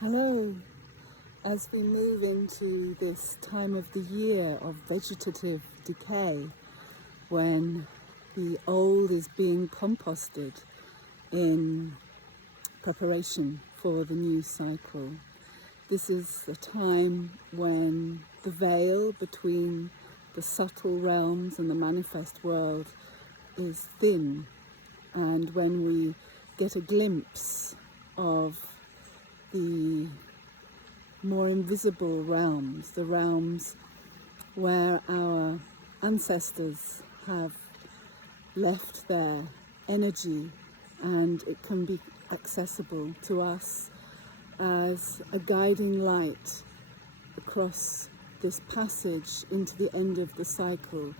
Hello. As we move into this time of the year of vegetative decay, when the old is being composted in preparation for the new cycle, this is the time when the veil between the subtle realms and the manifest world is thin, and when we get a glimpse of the more invisible realms, the realms where our ancestors have left their energy, and it can be accessible to us as a guiding light across this passage into the end of the cycle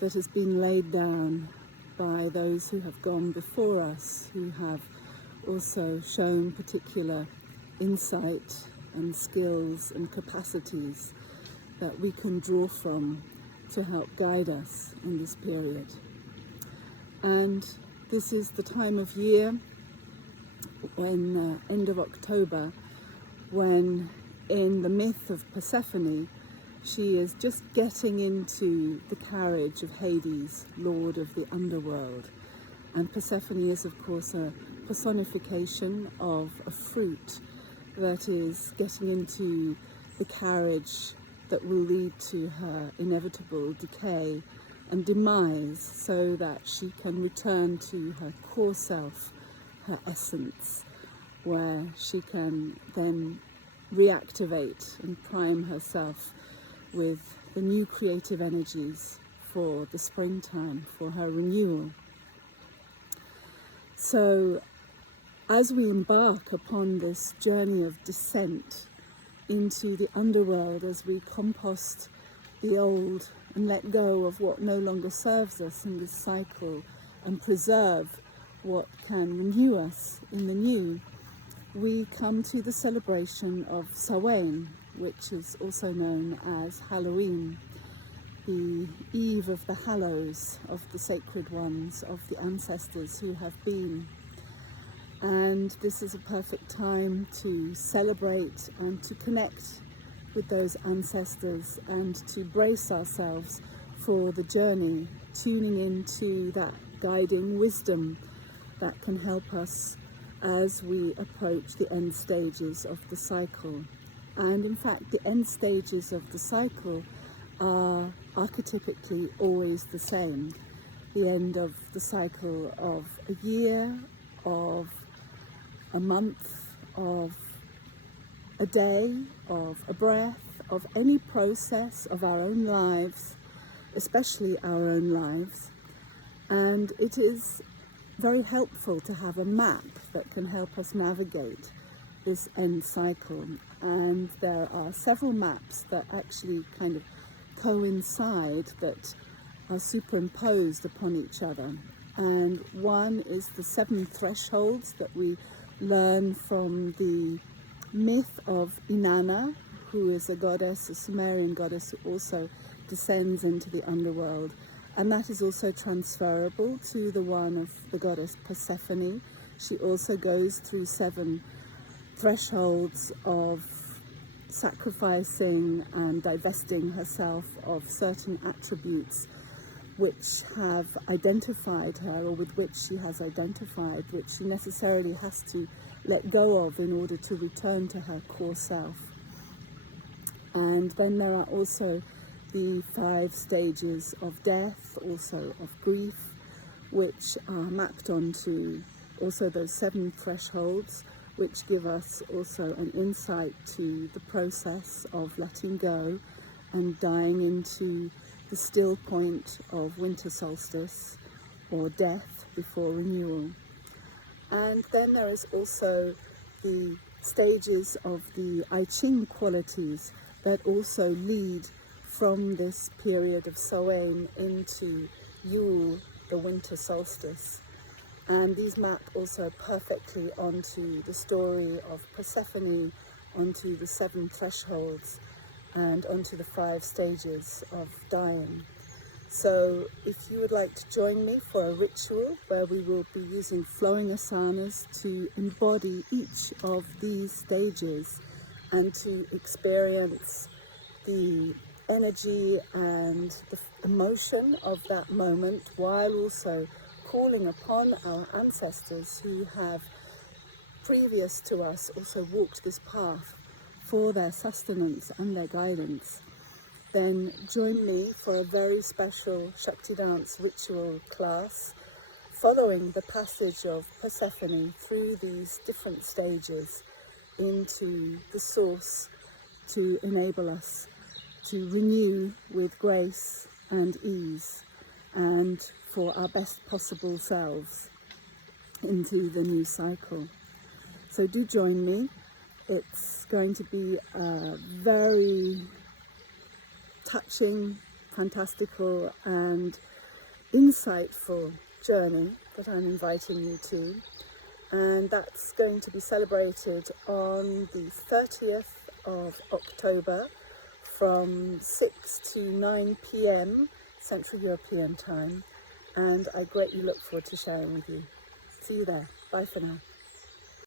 that has been laid down by those who have gone before us, who have also shown particular insight and skills and capacities that we can draw from to help guide us in this period. And this is the time of year when end of October, when in the myth of Persephone, she is just getting into the carriage of Hades, lord of the underworld. And Persephone is, of course, a personification of a fruit that is getting into the carriage that will lead to her inevitable decay and demise, so that she can return to her core self, her essence, where she can then reactivate and prime herself with the new creative energies for the springtime, for her renewal. So as we embark upon this journey of descent into the underworld, as we compost the old and let go of what no longer serves us in this cycle and preserve what can renew us in the new, we come to the celebration of Samhain, which is also known as Halloween, the eve of the hallows, of the sacred ones, of the ancestors who have been. And this is a perfect time to celebrate and to connect with those ancestors and to brace ourselves for the journey, tuning into that guiding wisdom that can help us as we approach the end stages of the cycle. And in fact, the end stages of the cycle are archetypically always the same. The end of the cycle of a year, of a month, of a day, of a breath, of any process of our own lives, especially our own lives. And it is very helpful to have a map that can help us navigate this end cycle. And there are several maps that actually kind of coincide, that are superimposed upon each other. And one is the 7 thresholds that we learn from the myth of Inanna, who is a goddess, a Sumerian goddess, who also descends into the underworld. And that is also transferable to the one of the goddess Persephone. She also goes through 7 thresholds of sacrificing and divesting herself of certain attributes which have identified her, or with which she has identified, which she necessarily has to let go of in order to return to her core self. And then there are also the 5 stages of death, also of grief, which are mapped onto also those 7 thresholds, which give us also an insight to the process of letting go and dying into the still point of winter solstice, or death before renewal. And then there is also the stages of the I Ching qualities that also lead from this period of Samhain into Yule, the winter solstice. And these map also perfectly onto the story of Persephone, onto the 7 thresholds, and onto the 5 stages of dying. So if you would like to join me for a ritual where we will be using flowing asanas to embody each of these stages and to experience the energy and the emotion of that moment, while also calling upon our ancestors who have previous to us also walked this path for their sustenance and their guidance, then join me for a very special Shakti dance ritual class following the passage of Persephone through these different stages into the source to enable us to renew with grace and ease and for our best possible selves into the new cycle. So do join me. It's going to be a very touching, fantastical and insightful journey that I'm inviting you to, and that's going to be celebrated on the 30th of October from 6 to 9 p.m. Central European time, and I greatly look forward to sharing with you. See you there. Bye for now.